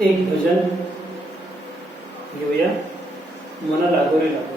एक भजन घेऊया मन लागोरे लागोरे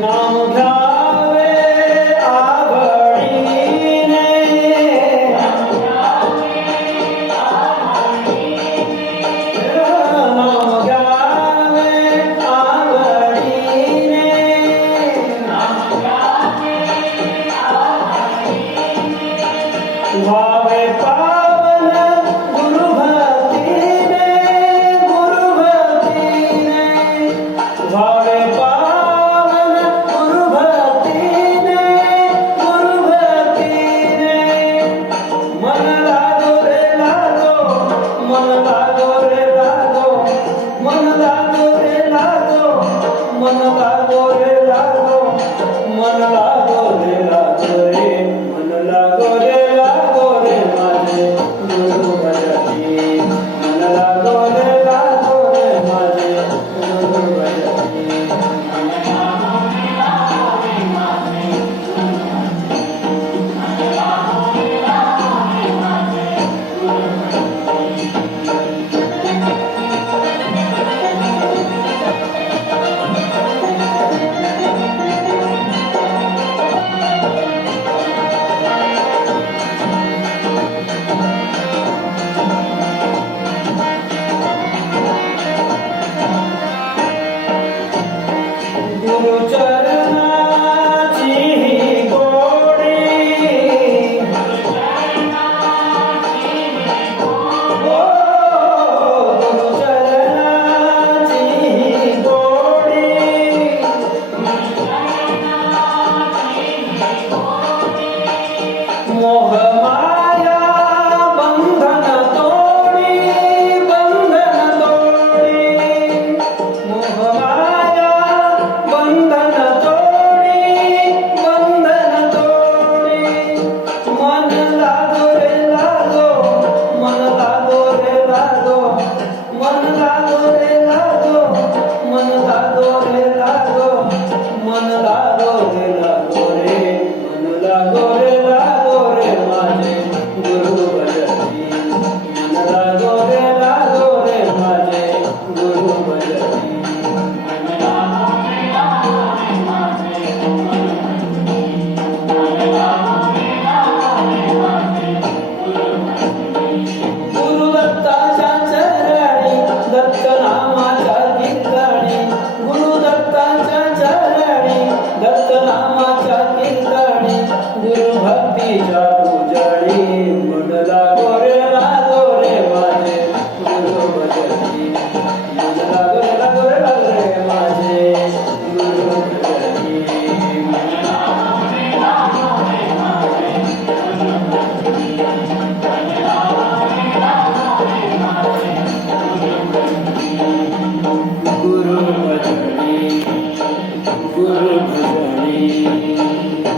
mama I don't know.